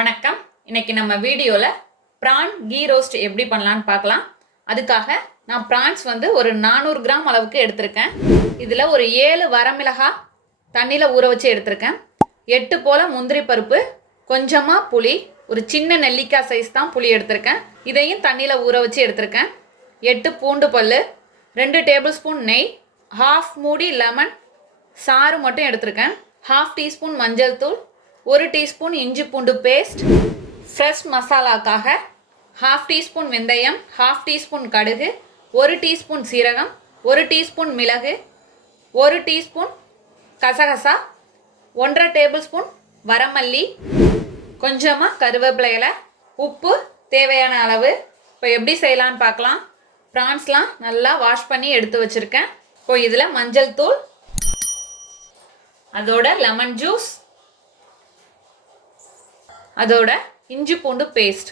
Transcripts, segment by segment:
வணக்கம். இன்னைக்கு நம்ம வீடியோல பிரான் கீ ரோஸ்ட் எப்படி பண்ணலாம்னு பார்க்கலாம். அதுக்காக நான் பிரான்ஸ் ஒரு 400 கிராம் அளவுக்கு எடுத்திருக்கேன். இதில் ஒரு 7 வரமிளகாய் தண்ணியில் ஊற வச்சு எடுத்திருக்கேன். 8 போல முந்திரி பருப்பு, கொஞ்சமாக புளி, ஒரு சின்ன நெல்லிக்காய் சைஸ் தான் புளி எடுத்திருக்கேன். இதையும் தண்ணியில் ஊற வச்சு எடுத்திருக்கேன். 8 பூண்டு பல், 2 டேபிள் ஸ்பூன் நெய், 1/2 மூடி லெமன் சாறு மட்டும் எடுத்திருக்கேன். 1/2 டீஸ்பூன் மஞ்சள் தூள், 1 டீஸ்பூன் இஞ்சி பூண்டு பேஸ்ட், ஃப்ரெஷ் மசாலாக்காக 1/2 டீஸ்பூன் வெந்தயம், 1/2 டீஸ்பூன் கடுகு, 1 டீஸ்பூன் சீரகம், 1 டீஸ்பூன் மிளகு, 1 டீஸ்பூன் கசகசா, 1/2 டேபிள் ஸ்பூன் வரமல்லி, கொஞ்சமாக கருவேப்பிலை இலை, உப்பு தேவையான அளவு. இப்போ எப்படி செய்யலான்னு பார்க்கலாம். ப்ரான்ஸ்லாம் நல்லா வாஷ் பண்ணி எடுத்து வச்சுருக்கேன். இப்போ இதில் மஞ்சள் தூள், அதோட லெமன் ஜூஸ், அதோட இஞ்சி பூண்டு பேஸ்ட்,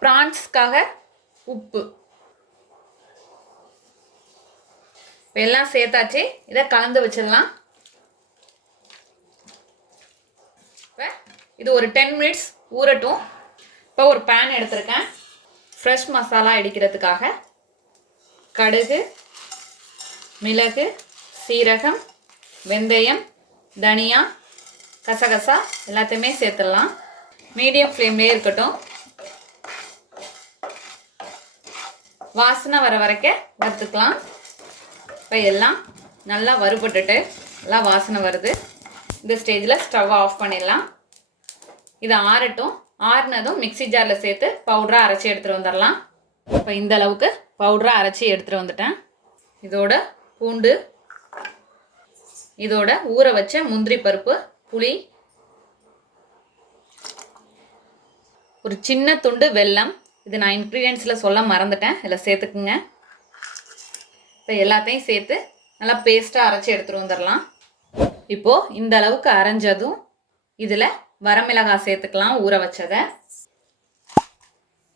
ப்ரான்ஸ்க்காக உப்பு எல்லாம் சேர்த்தாச்சு. இதை கலந்து வச்சிடலாம். இது ஒரு 10 மினிட்ஸ் ஊறட்டும். இப்போ ஒரு பேன் எடுத்திருக்கேன். ஃப்ரெஷ் மசாலா இடிக்கிறதுக்காக கடுகு, மிளகு, சீரகம், வெந்தயம், தனியா, கசகசா எல்லாத்தையுமே சேர்த்துடலாம். மீடியம் ஃப்ளேம்லேயே இருக்கட்டும். வாசனை வர வரைக்கும் வறுத்துக்கலாம். இப்போ எல்லாம் நல்லா வறுபட்டுட்டு நல்லா வாசனை வருது. இந்த ஸ்டேஜில் ஸ்டவ் ஆஃப் பண்ணிடலாம். இதை ஆறட்டும். ஆறுனதும் மிக்சி ஜாரில் சேர்த்து பவுடராக அரைச்சி எடுத்துகிட்டு வந்துடலாம். இப்போ இந்த அளவுக்கு பவுடராக அரைச்சி எடுத்துகிட்டு வந்துட்டேன். இதோட பூண்டு, இதோட ஊற வச்ச முந்திரி பருப்பு, புளி, ஒரு சின்ன துண்டு வெல்லம். இது நான் இன்க்ரீடியன்ஸில் சொல்ல மறந்துட்டேன், இதில் சேர்த்துக்குங்க. இப்போ எல்லாத்தையும் சேர்த்து நல்லா பேஸ்ட்டாக அரைச்சி எடுத்துகிட்டு வந்துடலாம். இப்போது இந்த அளவுக்கு அரைஞ்சதும் இதில் வரமிளகாய் சேர்த்துக்கலாம், ஊற வச்சதை.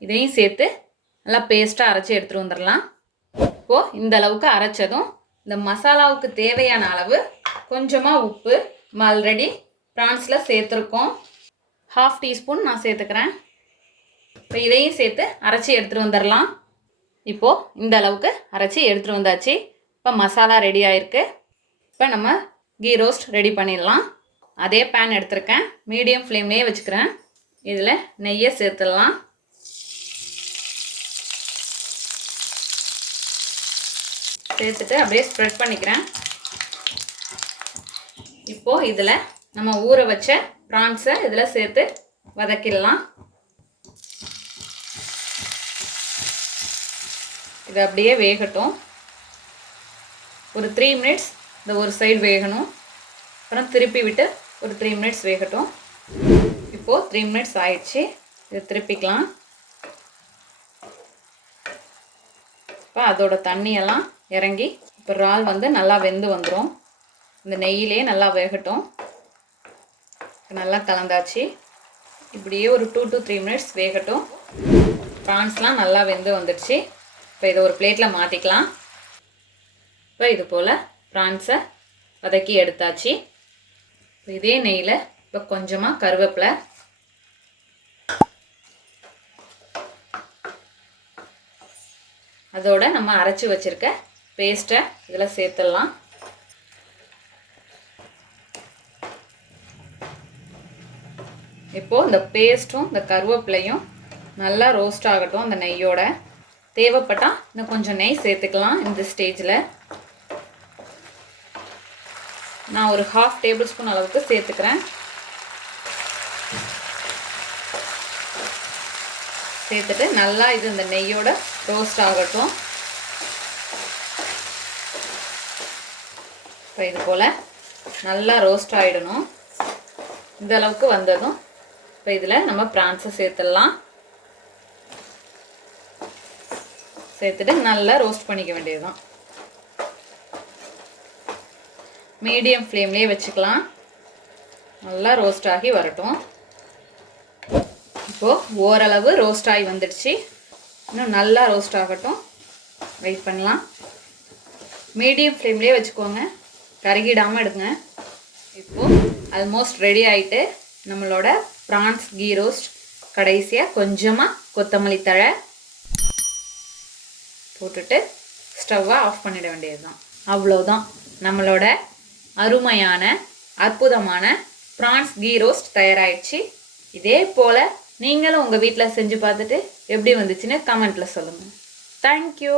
இதையும் சேர்த்து நல்லா பேஸ்ட்டாக அரைச்சி எடுத்துகிட்டு வந்துடலாம். இப்போது இந்த அளவுக்கு அரைச்சதும் இந்த மசாலாவுக்கு தேவையான அளவு கொஞ்சமாக உப்பு ஆல்ரெடி ப்ரான்ஸில் சேர்த்துருக்கோம். 1/2 டீஸ்பூன் நான் சேர்த்துக்கிறேன். இப்போ இதையும் சேர்த்து அரைச்சி எடுத்துகிட்டு வந்துடலாம். இப்போது இந்த அளவுக்கு அரைச்சி எடுத்துகிட்டு வந்தாச்சு. இப்போ மசாலா ரெடி ஆகிருக்கு. இப்போ நம்ம கீ ரோஸ்ட் ரெடி பண்ணிடலாம். அதே பேன் எடுத்திருக்கேன். மீடியம் ஃப்ளேம்லேயே வச்சுக்கிறேன். இதில் நெய்யை சேர்த்துடலாம். சேர்த்துட்டு அப்படியே ஸ்ப்ரெட் பண்ணிக்கிறேன். இப்போது இதில் நம்ம ஊற வச்ச ப்ரான்ஸை இதில் சேர்த்து வதக்கிடலாம். இது அப்படியே வேகட்டும். ஒரு 3 மினிட்ஸ் இந்த ஒரு சைடு வேகணும். அப்புறம் திருப்பி விட்டு ஒரு 3 மினிட்ஸ் வேகட்டும். இப்போது 3 மினிட்ஸ் ஆயிடுச்சு. இதை திருப்பிக்கலாம். இப்போ அதோட தண்ணியெல்லாம் இறங்கி இப்போ இறால் நல்லா வெந்து வந்துடும். இந்த நெய்யிலே நல்லா வேகட்டும். நல்லா கலந்தாச்சு. இப்படியே ஒரு 2 to 3 மினிட்ஸ் வேகட்டும். ப்ரான்ஸ்லாம் நல்லா வெந்து வந்துடுச்சு. இப்போ இதை ஒரு பிளேட்டில் மாற்றிக்கலாம். இப்போ இது போல் ப்ரான்ஸை வதக்கி எடுத்தாச்சு. இப்போ இதே நெய்யில் இப்போ கொஞ்சமாக கருவேப்பிலை, அதோட நம்ம அரைச்சி வச்சுருக்க பேஸ்ட்டை இதில் சேர்த்துடலாம். இப்போது இந்த பேஸ்ட்டும் இந்த கருவேப்பிலையும் நல்லா ரோஸ்ட் ஆகட்டும். அந்த நெய்யோட தேவைப்பட்டால் இன்னும் கொஞ்சம் நெய் சேர்த்துக்கலாம். இந்த ஸ்டேஜில் நான் ஒரு 1/2 டேபிள் ஸ்பூன் அளவுக்கு சேர்த்துக்கிறேன். சேர்த்துட்டு நல்லா இது இந்த நெய்யோட ரோஸ்ட் ஆகட்டும். இப்போ இது போல் நல்லா ரோஸ்ட் ஆகிடணும். இந்த அளவுக்கு வந்ததும் இப்போ இதில் நம்ம ப்ரான்ஸை சேர்த்துடலாம். சேர்த்துட்டு நல்லா ரோஸ்ட் பண்ணிக்க வேண்டியதுதான். மீடியம் ஃப்ளேம்லேயே வச்சுக்கலாம். நல்லா ரோஸ்ட் ஆகி வரட்டும். இப்போது ஓரளவு ரோஸ்ட் ஆகி வந்துடுச்சு. இன்னும் நல்லா ரோஸ்ட் ஆகட்டும். வெயிட் பண்ணலாம். மீடியம் ஃப்ளேம்லேயே வச்சுக்கோங்க, கருகிடாமல் எடுங்க. இப்போது ஆல்மோஸ்ட் ரெடி ஆகிட்டு நம்மளோட ப்ரான்ஸ் கீ ரோஸ்ட். கடைசியாக கொஞ்சமாக கொத்தமல்லி தழை போட்டுட்டு ஸ்டவ்வை ஆஃப் பண்ணிட வேண்டியது தான். அவ்வளோதான், நம்மளோட அருமையான அற்புதமான ப்ரான்ஸ் கீ ரோஸ்ட் தயாராகிடுச்சு. இதே போல் நீங்களும் உங்கள் வீட்டில் செஞ்சு பார்த்துட்டு எப்படி வந்துச்சுன்னு கமெண்ட்டில் சொல்லுங்கள். தேங்க்யூ.